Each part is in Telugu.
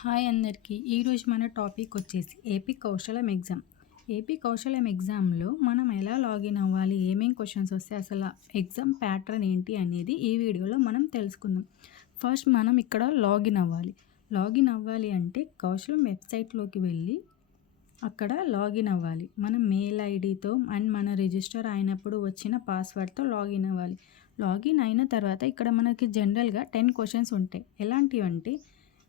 హాయ్ అందరికీ. ఈరోజు మన టాపిక్ వచ్చేసి ఏపీ కౌశలం ఎగ్జామ్. ఏపీ కౌశలం ఎగ్జామ్‌లో మనం ఎలా లాగిన్ అవ్వాలి? ఏమేం క్వెషన్స్ వస్తాయి? అసల ఎగ్జామ్ ప్యాటర్న్ ఏంటి అనేది ఈ వీడియోలో మనం తెలుసుకుందాం. ఫస్ట్ మనం ఇక్కడ లాగిన్ అవ్వాలి. లాగిన్ అవ్వాలి అంటే కౌశలం వెబ్‌సైట్‌లోకి వెళ్ళి అక్కడ లాగిన్ అవ్వాలి. మన మెయిల్ ఐడీతో అండ్ మన రిజిస్టర్ అయినప్పుడు వచ్చిన పాస్వర్డ్‌తో లాగిన్ అవ్వాలి. లాగిన్ అయిన తర్వాత ఇక్కడ మనకి జనరల్‌గా 10 క్వెషన్స్ ఉంటాయి. ఎలాంటివంటే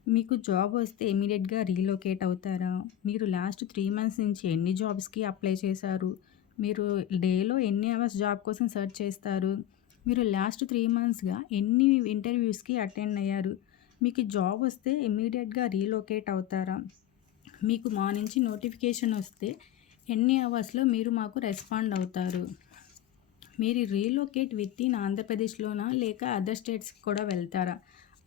మీకు జాబ్ వస్తే ఇమ్మీడియేట్‌గా రీలొకేట్ అవుతారా? మీరు లాస్ట్ 3 మంత్స్ నుంచి ఎన్ని జాబ్స్‌కి అప్లై చేశారు? మీరు డేలో ఎన్ని అవర్స్ జాబ్ కోసం సెర్చ్ చేస్తారు? మీరు లాస్ట్ 3 మంత్స్‌గా ఎన్ని ఇంటర్వ్యూస్‌కి అటెండ్ అయ్యారు? మీకు జాబ్ వస్తే ఇమ్మీడియేట్‌గా రీలొకేట్ అవుతారా? మీకు మా నుంచి నోటిఫికేషన్ వస్తే ఎన్ని అవర్స్‌లో మీరు మాకు రెస్పాండ్ అవుతారు? మీరు రీలొకేట్ వితిన్ ఆంధ్రప్రదేశ్‌లోనా లేక అదర్ స్టేట్స్‌కి కూడా వెళ్తారా?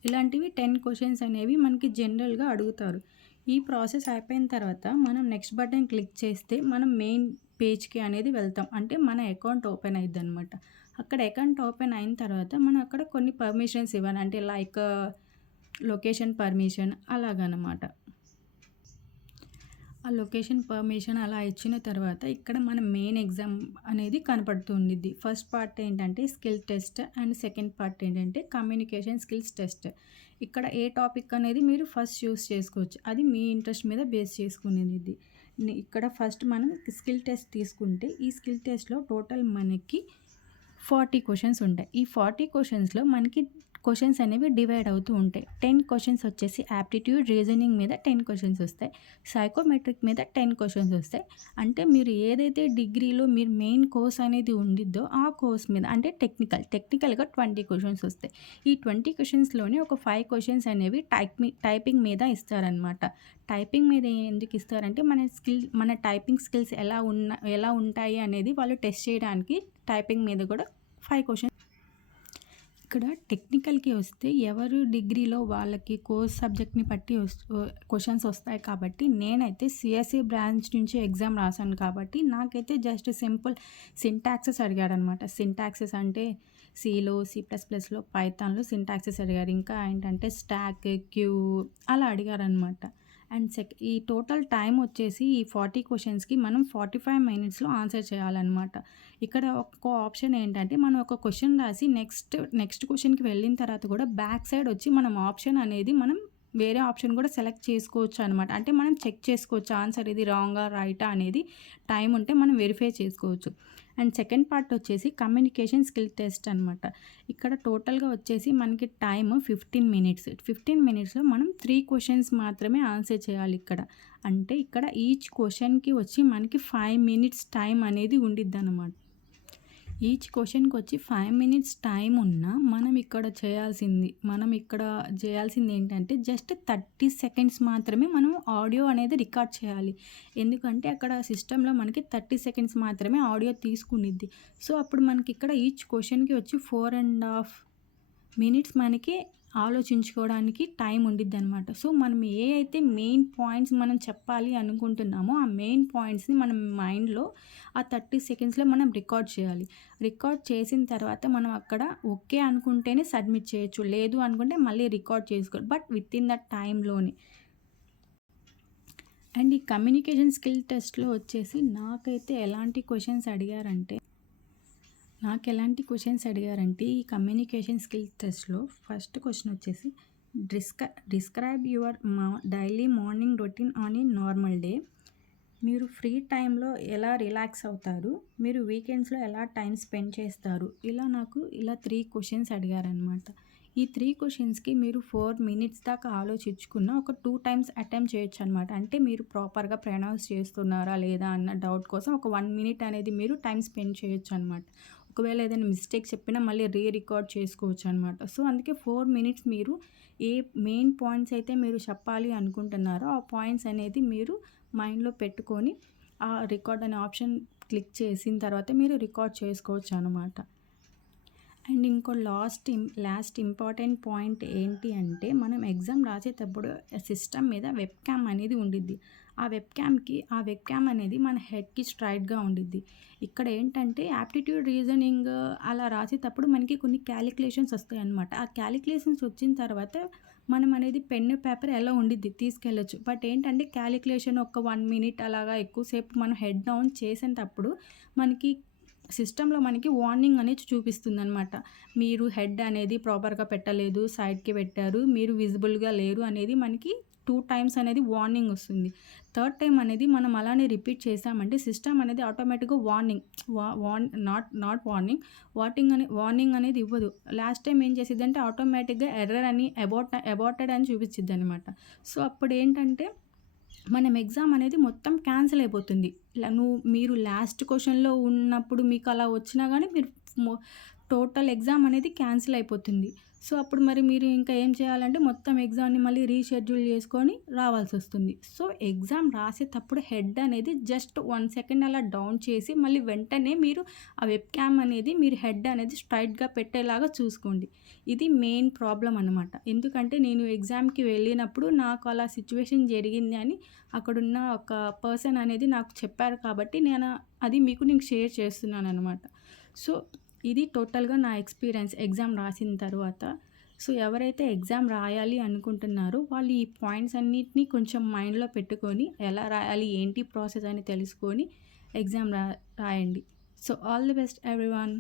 ఇలాంటివి 10 క్వెషన్స్ అనేవి మనకి జనరల్‌గా అడుగుతారు. ఈ ప్రాసెస్ అయిపోయిన తర్వాత మనం నెక్స్ట్ బటన్ క్లిక్ చేస్తే మనం మెయిన్ పేజ్‌కి అనేది వెళ్తాం. అంటే మన అకౌంట్ ఓపెన్ అయిద్దనమాట. అక్కడ అకౌంట్ ఓపెన్ అయిన తర్వాత మనం అక్కడ కొన్ని పర్మిషన్స్ ఇవ్వాలి. అంటే లైక్ లొకేషన్ పర్మిషన్ అలాగనమాట. ఆ లొకేషన్ పర్మిషన్ అలా ఇచ్చిన తర్వాత ఇక్కడ మన మెయిన్ ఎగ్జామ్ అనేది కనపడుతూ ఉండిద్ది. ఫస్ట్ పార్ట్ ఏంటంటే skill test and second part ఏంటంటే కమ్యూనికేషన్ స్కిల్స్ టెస్ట్. ఇక్కడ ఏ టాపిక్ అనేది మీరు ఫస్ట్ చూస్ చేసుకోవచ్చు. అది మీ ఇంట్రెస్ట్ మీద బేస్ చేసుకునేది. ఇక్కడ ఫస్ట్ మనం స్కిల్ టెస్ట్ తీసుకుంటే ఈ స్కిల్ టెస్ట్‌లో టోటల్ మనకి 40 క్వెషన్స్ ఉంటాయి. ఈ 40 క్వెషన్స్‌లో మనకి క్వెషన్స్ అనేవి డివైడ్ అవుతూ ఉంటాయి. 10 క్వెషన్స్ వచ్చేసి యాప్టిట్యూడ్, రీజనింగ్ మీద 10 క్వెషన్స్ వస్తాయి. సైకోమెట్రిక్ మీద 10 క్వెషన్స్ వస్తాయి. అంటే మీరు ఏదైతే డిగ్రీలో మీరు మెయిన్ కోర్స్ అనేది ఉండిద్దో ఆ కోర్స్ మీద అంటే టెక్నికల్‌గా 20 క్వెషన్స్ వస్తాయి. ఈ 20 క్వెషన్స్‌లోనే ఒక 5 క్వెషన్స్ అనేవి టైపింగ్ మీద ఇస్తారనమాట. టైపింగ్ మీద ఎందుకు ఇస్తారంటే మన టైపింగ్ స్కిల్స్ ఎలా ఉంటాయి అనేది వాళ్ళు టెస్ట్ చేయడానికి టైపింగ్ మీద కూడా 5 క్వెషన్స్. ఇక్కడ టెక్నికల్‌కి వస్తే ఎవరు డిగ్రీలో వాళ్ళకి కోర్స్ సబ్జెక్ట్‌ని బట్టి క్వెషన్స్ వస్తాయి కాబట్టి నేనైతే సీఎస్ఈ బ్రాంచ్ నుంచి ఎగ్జామ్ రాసాను కాబట్టి నాకైతే జస్ట్ సింపుల్ సింటాక్సెస్ అడిగాడనమాట. సింటాక్సెస్ అంటే సీలో, సి ప్లస్ ప్లస్‌లో, పైథాన్‌లో సింటాక్సెస్ అడిగారు. ఇంకా ఏంటంటే స్టాక్, క్యూ అలా అడిగారనమాట. అండ్ ఈ టోటల్ టైం వచ్చేసి ఈ 40 క్వెషన్స్‌కి మనం 45 మినిట్స్‌లో ఆన్సర్ చేయాలనమాట. ఇక్కడ ఒక్క ఆప్షన్ ఏంటంటే మనం ఒక క్వెషన్ రాసి నెక్స్ట్ క్వెషన్‌కి వెళ్ళిన తర్వాత కూడా బ్యాక్ సైడ్ వచ్చి మనం ఆప్షన్ అనేది మనం వేరే ఆప్షన్ కూడా సెలెక్ట్ చేసుకోవచ్చు అనమాట. అంటే మనం చెక్ చేసుకోవచ్చు ఆన్సర్ ఇది రాంగా, రైటా అనేది టైం ఉంటే మనం వెరిఫై చేసుకోవచ్చు. అండ్ సెకండ్ పార్ట్ వచ్చేసి కమ్యూనికేషన్ స్కిల్ టెస్ట్ అనమాట. ఇక్కడ టోటల్‌గా వచ్చేసి మనకి టైమ్ 15 మినిట్స్. 15 మినిట్స్‌లో మనం 3 క్వెషన్స్ మాత్రమే ఆన్సర్ చేయాలి ఇక్కడ. అంటే ఇక్కడ ఈచ్ క్వెషన్‌కి వచ్చి మనకి 5 మినిట్స్ టైం అనేది ఉండిద్దనమాట. ఈచ్ క్వెషన్‌కి వచ్చి 5 మినిట్స్ టైం ఉన్నా మనం ఇక్కడ చేయాల్సింది ఏంటంటే జస్ట్ 30 సెకండ్స్ మాత్రమే మనం ఆడియో అనేది రికార్డ్ చేయాలి. ఎందుకంటే అక్కడ సిస్టమ్‌లో మనకి 30 సెకండ్స్ మాత్రమే ఆడియో తీసుకునిద్ది. సో, అప్పుడు మనకి ఇక్కడ ఈచ్ క్వెషన్‌కి వచ్చి 4 మినిట్స్ మనకి ఆలోచించుకోవడానికి టైం ఉండిద్దనమాట. సో, మనం అయితే మెయిన్ పాయింట్స్ మనం చెప్పాలి అనుకుంటున్నామో, ఆ మెయిన్ పాయింట్స్‌ని మనం మైండ్‌లో ఆ 30 సెకండ్స్‌లో మనం రికార్డ్ చేయాలి. రికార్డ్ చేసిన తర్వాత మనం అక్కడ ఓకే అనుకుంటేనే సబ్మిట్ చేయొచ్చు. లేదు అనుకుంటే మళ్ళీ రికార్డ్ చేసుకోవాలి. బట్ వితిన్ దట్ టైంలోనే. అండ్ ఈ కమ్యూనికేషన్ స్కిల్ టెస్ట్‌లో వచ్చేసి నాకెలాంటి క్వెషన్స్ అడిగారంటే ఈ కమ్యూనికేషన్ స్కిల్స్ టెస్ట్‌లో ఫస్ట్ క్వెషన్ వచ్చేసి describe your daily morning routine on a normal day. మీరు ఫ్రీ టైంలో ఎలా రిలాక్స్ అవుతారు? మీరు వీకెండ్స్‌లో ఎలా టైం స్పెండ్ చేస్తారు? ఇలా 3 క్వెషన్స్ అడిగారనమాట. ఈ 3 క్వెషన్స్‌కి మీరు 4 మినిట్స్ దాకా ఆలోచించుకున్న ఒక 2 టైమ్స్ అటెంప్ట్ చేయొచ్చనమాట. అంటే మీరు ప్రాపర్‌గా ప్రొనౌన్స్ చేస్తున్నారా లేదా అన్న డౌట్ కోసం ఒక 1 మినిట్ అనేది మీరు టైం స్పెండ్ చేయొచ్చనమాట. ఒకవేళ ఏదైనా మిస్టేక్ చెప్పినా మళ్ళీ రికార్డ్ చేసుకోవచ్చనమాట. సో, అందుకే 4 మినిట్స్ మీరు ఏ మెయిన్ పాయింట్స్ అయితే మీరు చెప్పాలి అనుకుంటున్నారో ఆ పాయింట్స్ అనేది మీరు మైండ్‌లో పెట్టుకొని ఆ రికార్డ్ అనే ఆప్షన్ క్లిక్ చేసిన తర్వాత మీరు రికార్డ్ చేసుకోవచ్చనమాట. అండ్ ఇంకో లాస్ట్ ఇంపార్టెంట్ పాయింట్ ఏంటి అంటే మనం ఎగ్జామ్ రాసేటప్పుడు సిస్టమ్ మీద వెబ్ క్యామ్ అనేది ఉండిద్ది. ఆ వెబ్ క్యామ్ అనేది మన హెడ్‌కి స్ట్రెయిట్‌గా ఉండిద్ది. ఇక్కడ ఏంటంటే యాప్టిట్యూడ్, రీజనింగ్ అలా రాసేటప్పుడు మనకి కొన్ని క్యాలిక్యులేషన్స్ వస్తాయన్నమాట. ఆ క్యాలిక్యులేషన్స్ వచ్చిన తర్వాత మనం అనేది పెన్ను, పేపర్ ఎలా ఉండిద్ది తీసుకెళ్ళొచ్చు. బట్ ఏంటంటే క్యాలిక్యులేషన్ ఒక 1 మినిట్ అలాగా ఎక్కువసేపు మనం హెడ్ డౌన్ చేసేటప్పుడు మనకి సిస్టమ్‌లో మనకి వార్నింగ్ అనేది చూపిస్తుందనమాట. మీరు హెడ్ అనేది ప్రాపర్‌గా పెట్టలేదు, సైడ్‌కి పెట్టారు, మీరు విజిబుల్‌గా లేరు అనేది మనకి 2 టైమ్స్ అనేది వార్నింగ్ వస్తుంది. థర్డ్ టైమ్ అనేది మనం అలానే రిపీట్ చేశామంటే సిస్టమ్ అనేది ఆటోమేటిక్‌గా వార్నింగ్ వా warn not not warning warning అనేది ఇవ్వదు. లాస్ట్ టైమ్ ఏం చేసిద్దంటే ఆటోమేటిక్‌గా ఎర్రర్ అని అబార్టెడ్ అని చూపిచ్చిద్దనమాట. సో, అప్పుడేంటంటే మనం ఎగ్జామ్ అనేది మొత్తం క్యాన్సిల్ అయిపోతుంది. మీరు లాస్ట్ క్వెషన్‌లో ఉన్నప్పుడు మీకు అలా వచ్చినా గానీ మీరు మొ టోటల్ ఎగ్జామ్ అనేది క్యాన్సిల్ అయిపోతుంది. సో, అప్పుడు మరి మీరు ఇంకా ఏం చేయాలంటే మొత్తం ఎగ్జామ్‌ని మళ్ళీ రీషెడ్యూల్ చేసుకొని రావాల్సొస్తుంది. సో, ఎగ్జామ్ రాసేటప్పుడు హెడ్ అనేది జస్ట్ 1 సెకండ్ అలా డౌన్ చేసి మళ్ళీ వెంటనే మీరు ఆ వెబ్ క్యామ్ అనేది మీరు హెడ్ అనేది స్ట్రెయిట్‌గా పెట్టేలాగా చూసుకోండి. ఇది మెయిన్ ప్రాబ్లమ్ అనమాట. ఎందుకంటే నేను ఎగ్జామ్‌కి వెళ్ళినప్పుడు నాకు అలా సిట్యుయేషన్ జరిగింది అని అక్కడున్న ఒక పర్సన్ అనేది నాకు చెప్పారు కాబట్టి అది మీకు షేర్ చేస్తున్నాననమాట. సో, ఇది టోటల్‌గా నా ఎక్స్‌పీరియన్స్ ఎగ్జామ్ రాసిన తర్వాత. సో, ఎవరైతే ఎగ్జామ్ రాయాలి అనుకుంటున్నారో వాళ్ళు ఈ పాయింట్స్ అన్నిటిని కొంచెం మైండ్‌లో పెట్టుకొని ఎలా రాయాలి, ఏంటి ప్రాసెస్ అని తెలుసుకొని ఎగ్జామ్ రాయండి. So, all the best everyone.